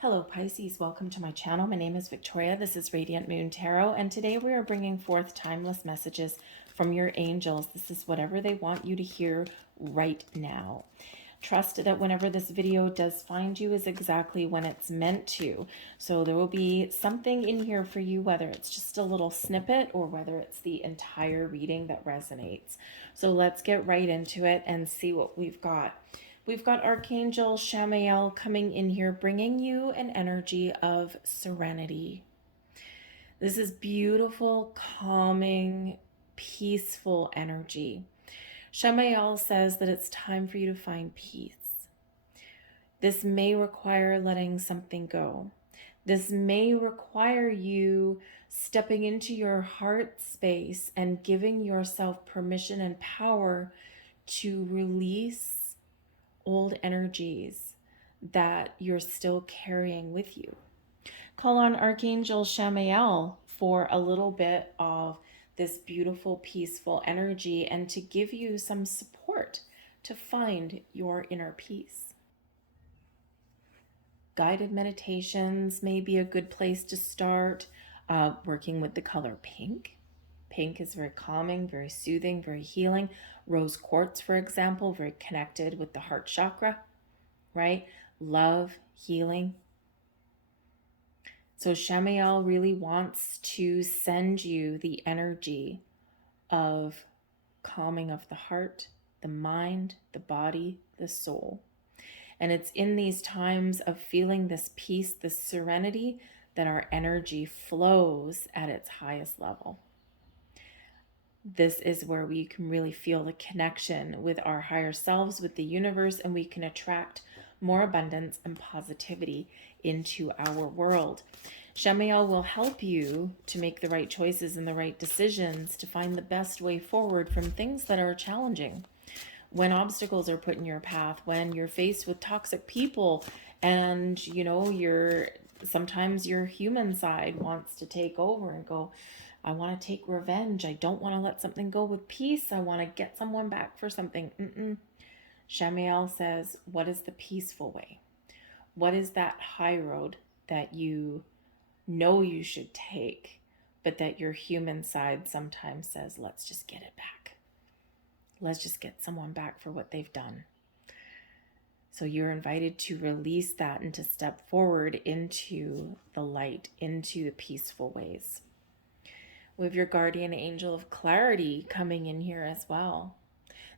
Hello Pisces, welcome to my channel. My name is Victoria. This is Radiant Moon Tarot, and today we are bringing forth timeless messages from your angels. This is whatever they want you to hear right now. Trust that whenever this video does find you is exactly when it's meant to. So there will be something in here for you, whether it's just a little snippet or whether it's the entire reading that resonates. So let's get right into it and see what we've got. We've got Archangel Chamuel coming in here, bringing you an energy of serenity. This is beautiful, calming, peaceful energy. Chamuel says that it's time for you to find peace. This may require letting something go. This may require you stepping into your heart space and giving yourself permission and power to release old energies that you're still carrying with you. Call on Archangel Chamuel for a little bit of this beautiful, peaceful energy and to give you some support to find your inner peace. Guided meditations may be a good place to start, working with the color pink. Pink is very calming, very soothing, very healing. Rose quartz, for example, very connected with the heart chakra, right? Love, healing. So Chamuel really wants to send you the energy of calming of the heart, the mind, the body, the soul. And it's in these times of feeling this peace, this serenity, that our energy flows at its highest level. This is where we can really feel the connection with our higher selves, with the universe, and we can attract more abundance and positivity into our world. Chamuel will help you to make the right choices and the right decisions to find the best way forward from things that are challenging. When obstacles are put in your path, when you're faced with toxic people and, sometimes your human side wants to take over and go, I want to take revenge. I don't want to let something go with peace. I want to get someone back for something. Chamuel says, what is the peaceful way? What is that high road that you know you should take, but that your human side sometimes says, let's just get it back. Let's just get someone back for what they've done. So you're invited to release that and to step forward into the light, into the peaceful ways. We have your guardian angel of clarity coming in here as well.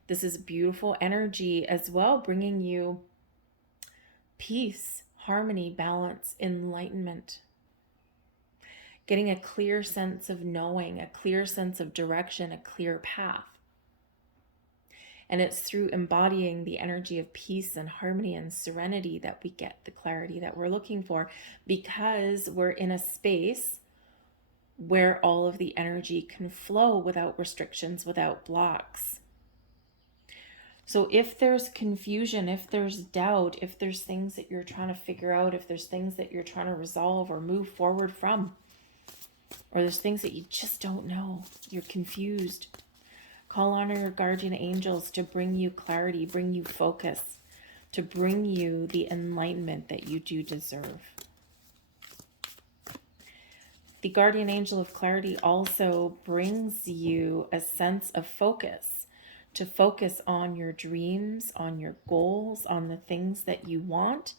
This is beautiful energy as well, bringing you peace, harmony, balance, enlightenment. Getting a clear sense of knowing, a clear sense of direction, a clear path. And it's through embodying the energy of peace and harmony and serenity that we get the clarity that we're looking for, because we're in a space where all of the energy can flow without restrictions, without blocks. So if there's confusion, if there's doubt, if there's things that you're trying to figure out, if there's things that you're trying to resolve or move forward from, or there's things that you just don't know, you're confused, call on your guardian angels to bring you clarity, bring you focus, to bring you the enlightenment that you do deserve. The guardian angel of clarity also brings you a sense of focus, to focus on your dreams, on your goals, on the things that you want,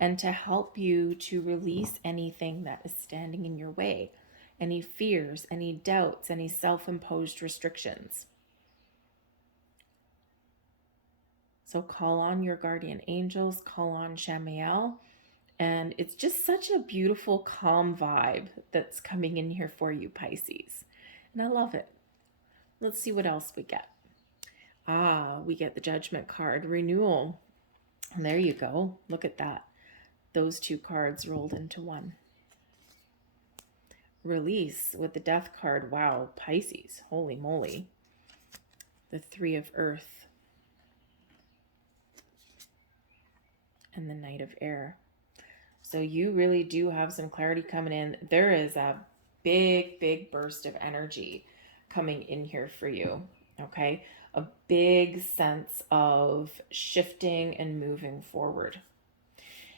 and to help you to release anything that is standing in your way, any fears, any doubts, any self-imposed restrictions. So call on your guardian angels, call on Chamuel. And it's just such a beautiful, calm vibe that's coming in here for you, Pisces. And I love it. Let's see what else we get. We get the Judgment card, renewal. And there you go. Look at that. Those two cards rolled into one. Release with the Death card. Wow, Pisces. Holy moly. The Three of Earth. And the Knight of Air. So you really do have some clarity coming in. There is a big, big burst of energy coming in here for you, okay? A big sense of shifting and moving forward.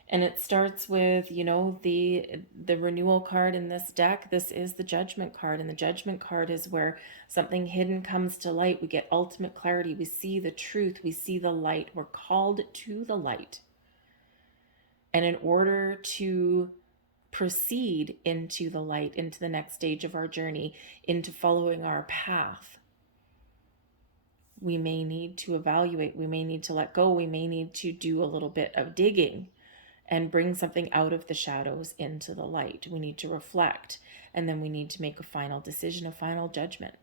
And it starts with, the renewal card in this deck. This is the Judgment card, and the Judgment card is where something hidden comes to light. We get ultimate clarity. We see the truth. We see the light. We're called to the light. And in order to proceed into the light, into the next stage of our journey, into following our path, we may need to evaluate. We may need to let go. We may need to do a little bit of digging and bring something out of the shadows into the light. We need to reflect, and then we need to make a final decision, a final judgment.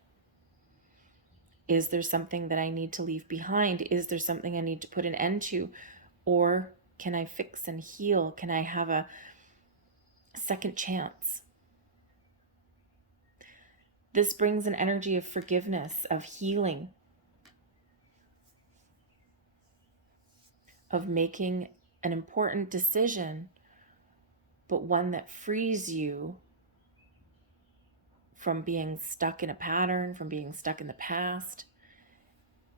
Is there something that I need to leave behind? Is there something I need to put an end to? Or can I fix and heal? Can I have a second chance? This brings an energy of forgiveness, of healing, of making an important decision, but one that frees you from being stuck in a pattern, from being stuck in the past,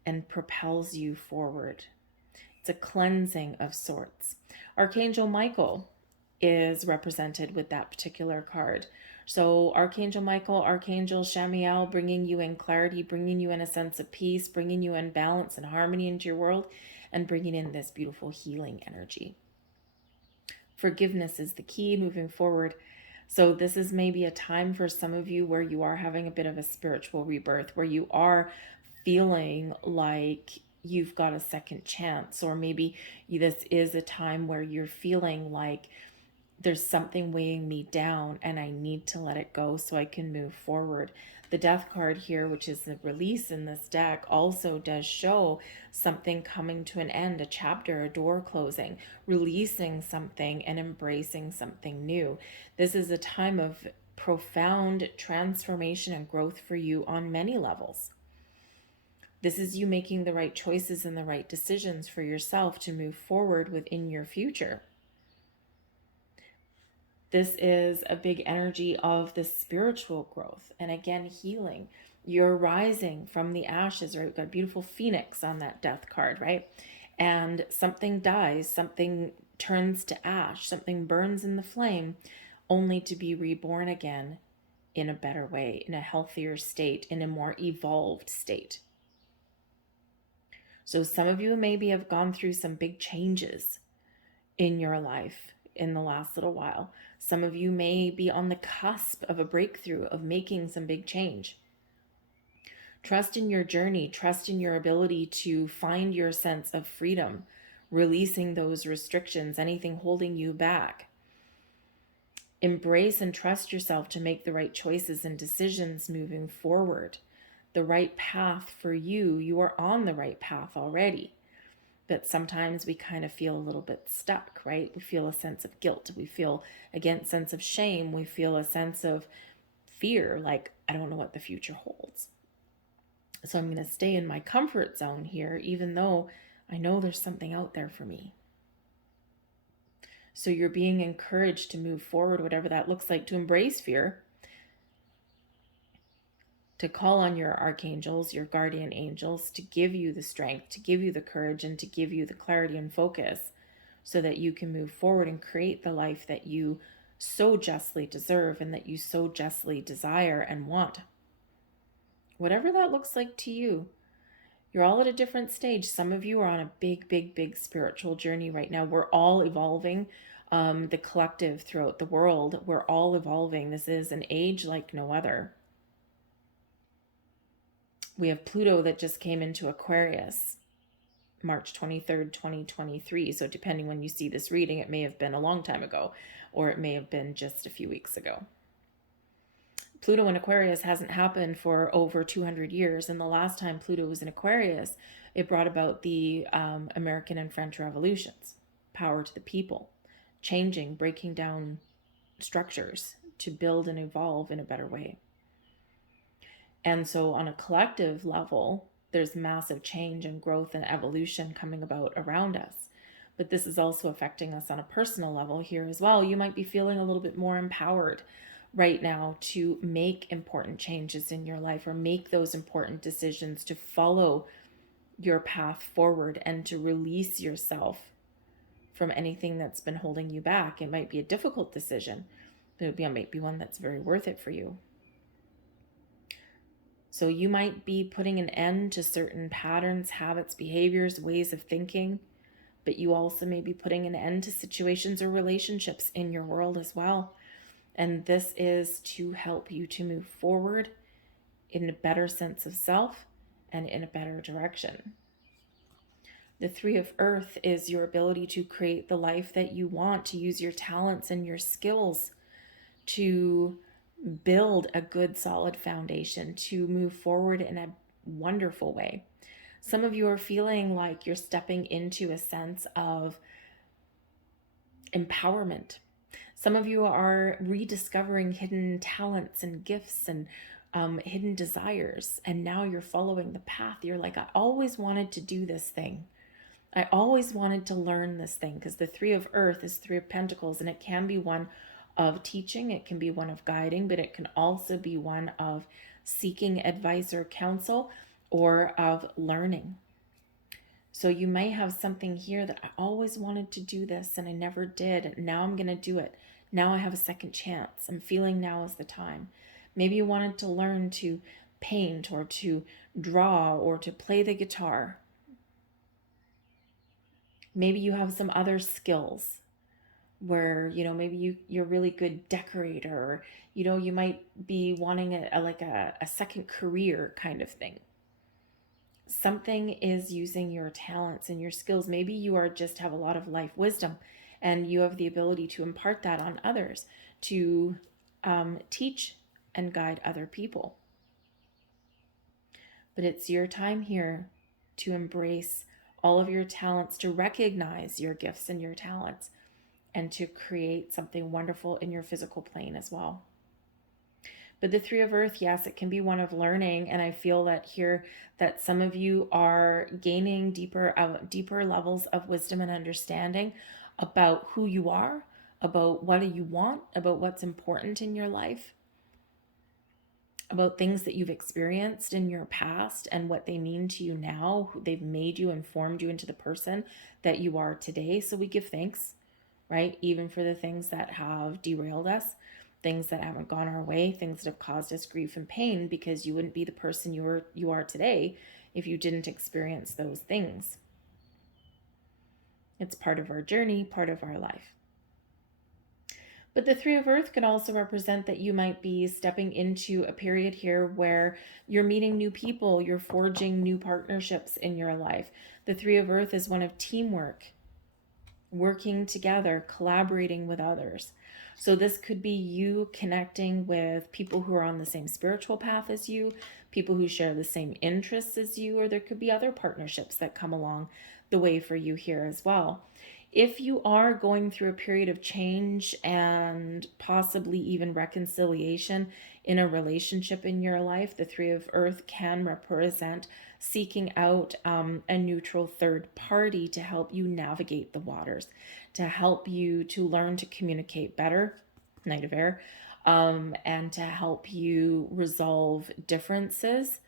and propels you forward. It's a cleansing of sorts. Archangel Michael is represented with that particular card. So Archangel Michael, Archangel Shamiel, bringing you in clarity, bringing you in a sense of peace, bringing you in balance and harmony into your world, and bringing in this beautiful healing energy. Forgiveness is the key moving forward. So this is maybe a time for some of you where you are having a bit of a spiritual rebirth, where you are feeling like you've got a second chance, or maybe this is a time where you're feeling like there's something weighing me down and I need to let it go so I can move forward. The Death card here, which is the release in this deck, also does show something coming to an end, a chapter, a door closing, releasing something and embracing something new. This is a time of profound transformation and growth for you on many levels. This is you making the right choices and the right decisions for yourself to move forward within your future. This is a big energy of the spiritual growth and, again, healing. You're rising from the ashes, right? We've got a beautiful phoenix on that Death card, right? And something dies, something turns to ash, something burns in the flame, only to be reborn again in a better way, in a healthier state, in a more evolved state. So some of you maybe have gone through some big changes in your life in the last little while. Some of you may be on the cusp of a breakthrough, of making some big change. Trust in your journey. Trust in your ability to find your sense of freedom, releasing those restrictions, anything holding you back. Embrace and trust yourself to make the right choices and decisions moving forward. The right path for you. You are on the right path already. But sometimes we kind of feel a little bit stuck, right? We feel a sense of guilt. We feel, again, sense of shame. We feel a sense of fear, like, I don't know what the future holds. So I'm going to stay in my comfort zone here, even though I know there's something out there for me. So you're being encouraged to move forward, whatever that looks like, to embrace fear, to call on your archangels, your guardian angels, to give you the strength, to give you the courage, and to give you the clarity and focus so that you can move forward and create the life that you so justly deserve and that you so justly desire and want. Whatever that looks like to you. You're all at a different stage. Some of you are on a big, big, big spiritual journey right now. We're all evolving. The collective throughout the world, we're all evolving. This is an age like no other. We have Pluto that just came into Aquarius, March 23rd, 2023. So depending when you see this reading, it may have been a long time ago, or it may have been just a few weeks ago. Pluto in Aquarius hasn't happened for over 200 years. And the last time Pluto was in Aquarius, it brought about the American and French revolutions, power to the people, changing, breaking down structures to build and evolve in a better way. And so on a collective level, there's massive change and growth and evolution coming about around us. But this is also affecting us on a personal level here as well. You might be feeling a little bit more empowered right now to make important changes in your life, or make those important decisions to follow your path forward and to release yourself from anything that's been holding you back. It might be a difficult decision, but it might be one that's very worth it for you. So you might be putting an end to certain patterns, habits, behaviors, ways of thinking, but you also may be putting an end to situations or relationships in your world as well. And this is to help you to move forward in a better sense of self and in a better direction. The Three of Earth is your ability to create the life that you want, to use your talents and your skills to build a good, solid foundation, to move forward in a wonderful way. Some of you are feeling like you're stepping into a sense of empowerment. Some of you are rediscovering hidden talents and gifts and hidden desires, and now you're following the path. You're like, I always wanted to do this thing. I always wanted to learn this thing, because the Three of Earth is Three of Pentacles, and it can be one of teaching, it can be one of guiding, but it can also be one of seeking advice or counsel or of learning. So you may have something here that I always wanted to do this and I never did, and now I'm going to do it. Now I have a second chance. I'm feeling now is the time. Maybe you wanted to learn to paint or to draw or to play the guitar. Maybe you have some other skills where, maybe you're really good decorator, or, you might be wanting a second career kind of thing. Something is using your talents and your skills. Maybe you are just have a lot of life wisdom and you have the ability to impart that on others, to teach and guide other people. But it's your time here to embrace all of your talents, to recognize your gifts and your talents, and to create something wonderful in your physical plane as well. But the Three of Earth, yes, it can be one of learning. And I feel that here that some of you are gaining deeper levels of wisdom and understanding about who you are, about what do you want, about what's important in your life, about things that you've experienced in your past and what they mean to you now. They've made you and formed you into the person that you are today. So we give thanks, right? Even for the things that have derailed us, things that haven't gone our way, things that have caused us grief and pain, because you wouldn't be the person you are today if you didn't experience those things. It's part of our journey, part of our life. But the Three of Earth can also represent that you might be stepping into a period here where you're meeting new people, you're forging new partnerships in your life. The Three of Earth is one of teamwork, working together, collaborating with others. So this could be you connecting with people who are on the same spiritual path as you, people who share the same interests as you, or there could be other partnerships that come along the way for you here as well. If you are going through a period of change and possibly even reconciliation in a relationship in your life, the Three of Earth can represent seeking out a neutral third party to help you navigate the waters, to help you to learn to communicate better, Knight of Air, and to help you resolve differences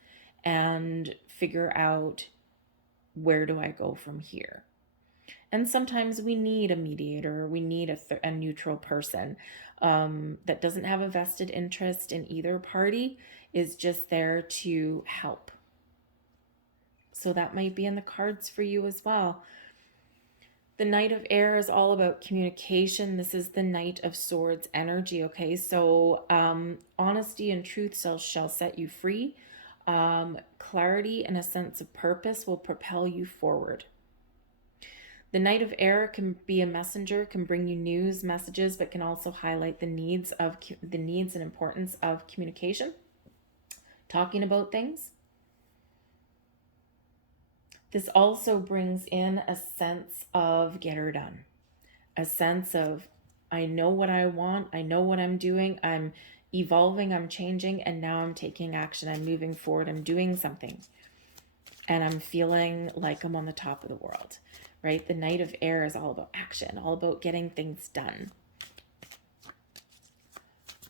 and figure out, where do I go from here? And sometimes we need a mediator, we need a neutral person that doesn't have a vested interest in either party, is just there to help. So that might be in the cards for you as well. The Knight of Air is all about communication. This is the Knight of Swords energy, okay? So honesty and truth shall set you free. Clarity and a sense of purpose will propel you forward. The Knight of Air can be a messenger, can bring you news, messages, but can also highlight the needs and importance of communication, talking about things. This also brings in a sense of get her done, a sense of, I know what I want, I know what I'm doing, I'm evolving, I'm changing, and now I'm taking action, I'm moving forward, I'm doing something, and I'm feeling like I'm on the top of the world. Right? The Knight of Air is all about action, all about getting things done.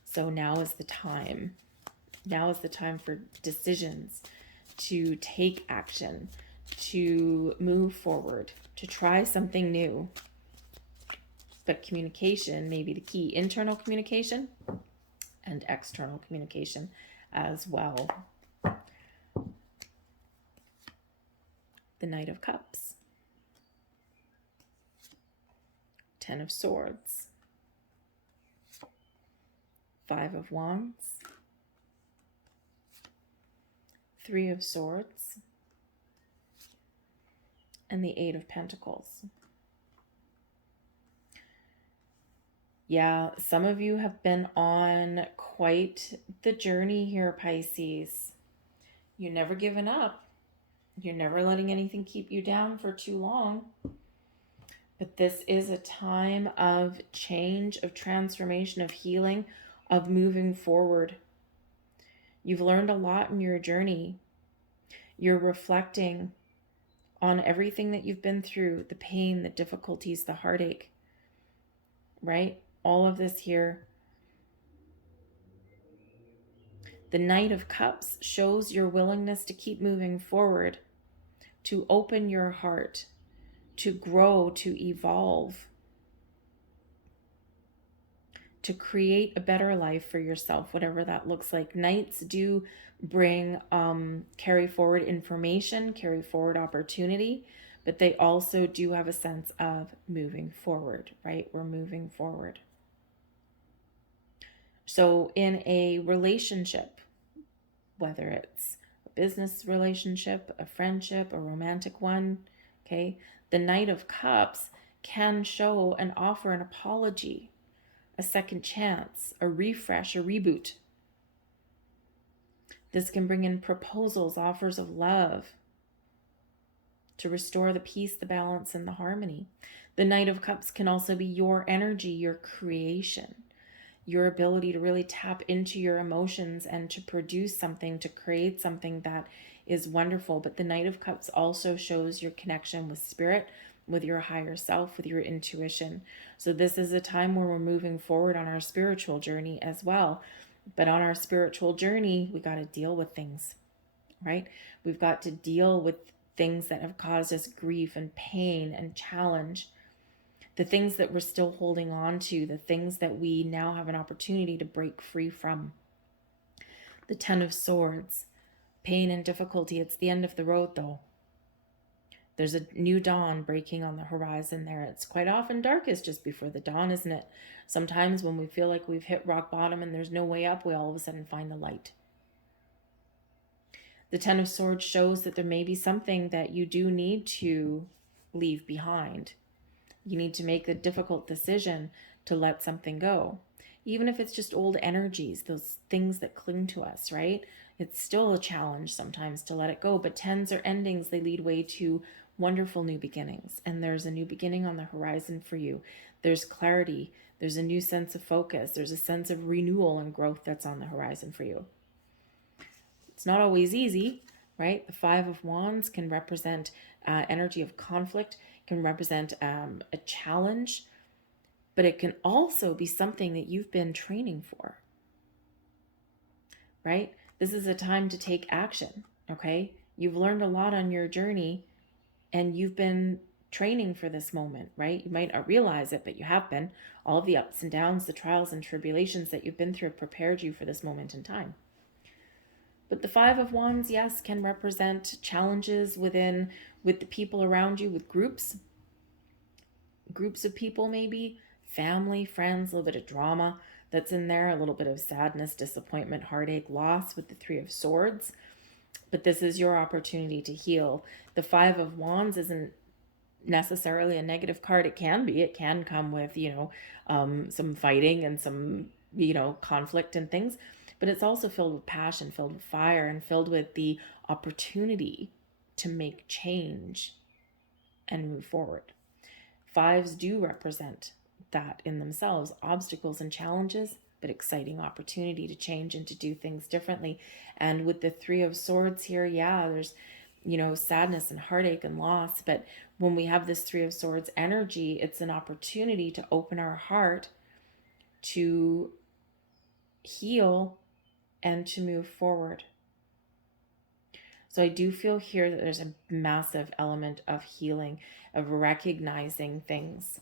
So now is the time. Now is the time for decisions, to take action, to move forward, to try something new. but communication may be the key. Internal communication and external communication as well. The Knight of Cups. Ten of Swords. Five of Wands. Three of Swords. And the Eight of Pentacles. Yeah, some of you have been on quite the journey here, Pisces. You're never giving up. You're never letting anything keep you down for too long. But this is a time of change, of transformation, of healing, of moving forward. You've learned a lot in your journey. You're reflecting on everything that you've been through, the pain, the difficulties, the heartache, right? All of this here. The Knight of Cups shows your willingness to keep moving forward, to open your heart, to grow, to evolve, to create a better life for yourself, whatever that looks like. Knights do bring, carry forward information, carry forward opportunity, but they also do have a sense of moving forward, right? We're moving forward. So in a relationship, whether it's a business relationship, a friendship, a romantic one, okay, the Knight of Cups can show and offer an apology, a second chance, a refresh, a reboot. This can bring in proposals, offers of love to restore the peace, the balance, and the harmony. The Knight of Cups can also be your energy, your creation, your ability to really tap into your emotions and to produce something, to create something that is wonderful. But the Knight of Cups also shows your connection with spirit, with your higher self, with your intuition. So this is a time where we're moving forward on our spiritual journey as well. But on our spiritual journey, we got to deal with things, right? We've got to deal with things that have caused us grief and pain and challenge. The things that we're still holding on to, the things that we now have an opportunity to break free from. The Ten of Swords, pain and difficulty. It's the end of the road though. There's a new dawn breaking on the horizon there. It's quite often darkest just before the dawn, isn't it? Sometimes when we feel like we've hit rock bottom and there's no way up, we all of a sudden find the light. The Ten of Swords shows that there may be something that you do need to leave behind. You need to make the difficult decision to let something go. Even if it's just old energies, those things that cling to us, right? It's still a challenge sometimes to let it go. But tens are endings. They lead way to wonderful new beginnings. And there's a new beginning on the horizon for you. There's clarity. There's a new sense of focus. There's a sense of renewal and growth that's on the horizon for you. It's not always easy, right? The Five of Wands can represent energy of conflict, can represent a challenge, but it can also be something that you've been training for, right? This is a time to take action, okay? You've learned a lot on your journey and you've been training for this moment, right? You might not realize it, but you have been. All of the ups and downs, the trials and tribulations that you've been through have prepared you for this moment in time. But the Five of Wands, yes, can represent challenges with the people around you, with groups of people maybe, family, friends, a little bit of drama that's in there, a little bit of sadness, disappointment, heartache, loss with the Three of Swords. But this is your opportunity to heal. The Five of Wands isn't necessarily a negative card. It can be. It can come with, some fighting and some, conflict and things. But it's also filled with passion, filled with fire, and filled with the opportunity to make change and move forward. Fives do represent that in themselves, obstacles and challenges, but exciting opportunity to change and to do things differently. And with the Three of Swords here, yeah, there's, sadness and heartache and loss. But when we have this Three of Swords energy, it's an opportunity to open our heart to heal and to move forward. So I do feel here that there's a massive element of healing, of recognizing things.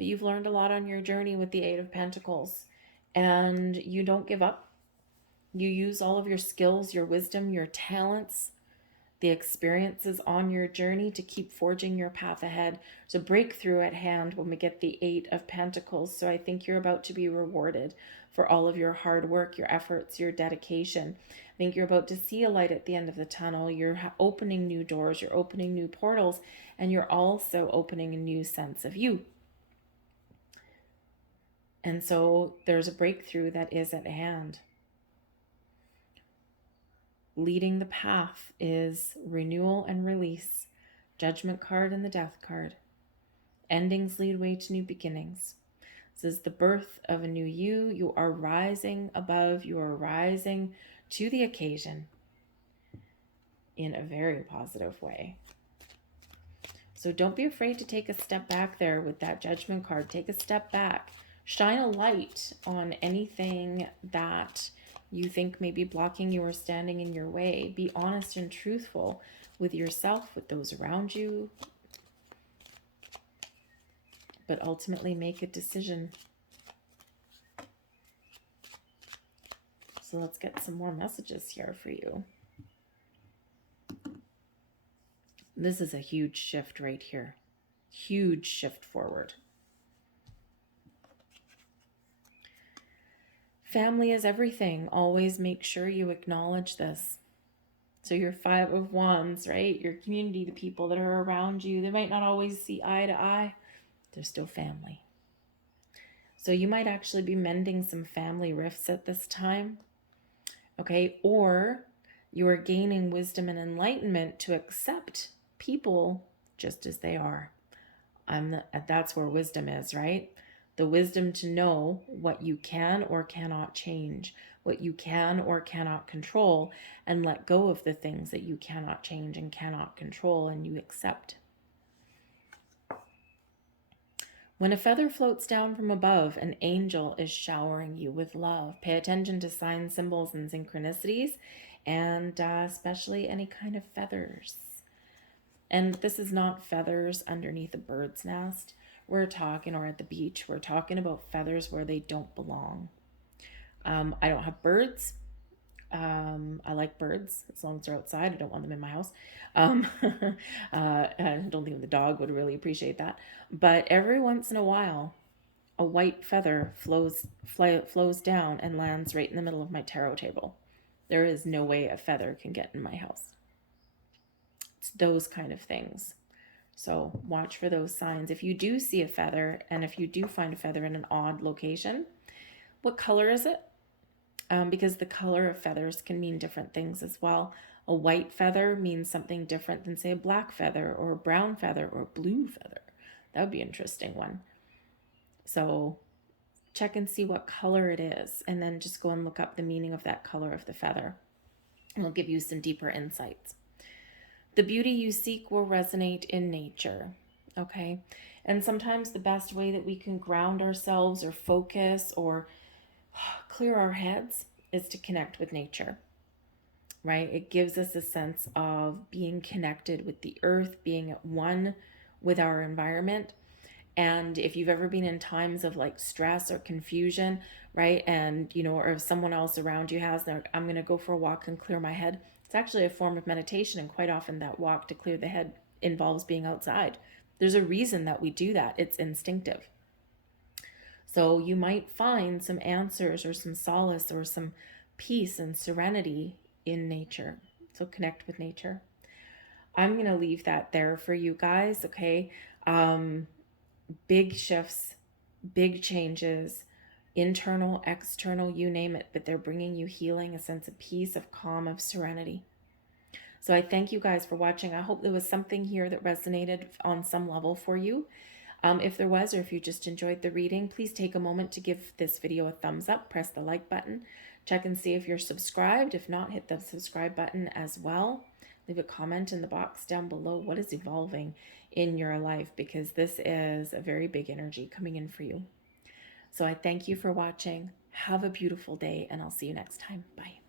but you've learned a lot on your journey with the Eight of Pentacles, and you don't give up. You use all of your skills, your wisdom, your talents, the experiences on your journey to keep forging your path ahead. There's a breakthrough at hand when we get the Eight of Pentacles. So I think you're about to be rewarded for all of your hard work, your efforts, your dedication. I think you're about to see a light at the end of the tunnel. You're opening new doors, you're opening new portals, and you're also opening a new sense of you. And so there's a breakthrough that is at hand. Leading the path is renewal and release, Judgment card and the Death card. Endings lead way to new beginnings. This is the birth of a new you. You are rising above. You are rising to the occasion in a very positive way. So don't be afraid to take a step back there with that Judgment card. Take a step back. Shine a light on anything that you think may be blocking you or standing in your way. Be honest and truthful with yourself, with those around you, but ultimately make a decision. So let's get some more messages here for you. This is a huge shift right here. Huge shift forward. Family is everything. Always make sure you acknowledge this. So your Five of Wands, right? Your community, the people that are around you, they might not always see eye to eye. They're still family. So you might actually be mending some family rifts at this time. Okay, or you are gaining wisdom and enlightenment to accept people just as they are. That's where wisdom is, right? The wisdom to know what you can or cannot change, what you can or cannot control, and let go of the things that you cannot change and cannot control, and you accept. When a feather floats down from above, an angel is showering you with love. Pay attention to signs, symbols, and synchronicities, and especially any kind of feathers. And this is not feathers underneath a bird's nest. We're talking, or at the beach, we're talking about feathers where they don't belong. I don't have birds. I like birds as long as they're outside. I don't want them in my house. I don't think the dog would really appreciate that. But every once in a while, a white feather flows down and lands right in the middle of my tarot table. There is no way a feather can get in my house. It's those kind of things. So watch for those signs. If you do see a feather, and if you do find a feather in an odd location, what color is it? Because the color of feathers can mean different things as well. A white feather means something different than, say, a black feather or a brown feather or a blue feather. That would be an interesting one. So check and see what color it is, and then just go and look up the meaning of that color of the feather. And it'll give you some deeper insights. The beauty you seek will resonate in nature, okay? And sometimes the best way that we can ground ourselves or focus or clear our heads is to connect with nature, right? It gives us a sense of being connected with the earth, being at one with our environment. And if you've ever been in times of like stress or confusion, right? And, or if someone else around you has, they're like, I'm going to go for a walk and clear my head. It's actually a form of meditation, and quite often that walk to clear the head involves being outside. There's a reason that we do that. It's instinctive. So you might find some answers or some solace or some peace and serenity in nature. So connect with nature. I'm going to leave that there for you guys, okay? Big shifts, big changes, internal, external, you name it, but they're bringing you healing, a sense of peace, of calm, of serenity. So I thank you guys for watching. I hope there was something here that resonated on some level for you. If there was, or if you just enjoyed the reading, please take a moment to give this video a thumbs up, press the like button, check and see if you're subscribed. If not, hit the subscribe button as well. Leave a comment in the box down below. What is evolving in your life? Because this is a very big energy coming in for you. So I thank you for watching. Have a beautiful day, and I'll see you next time. Bye.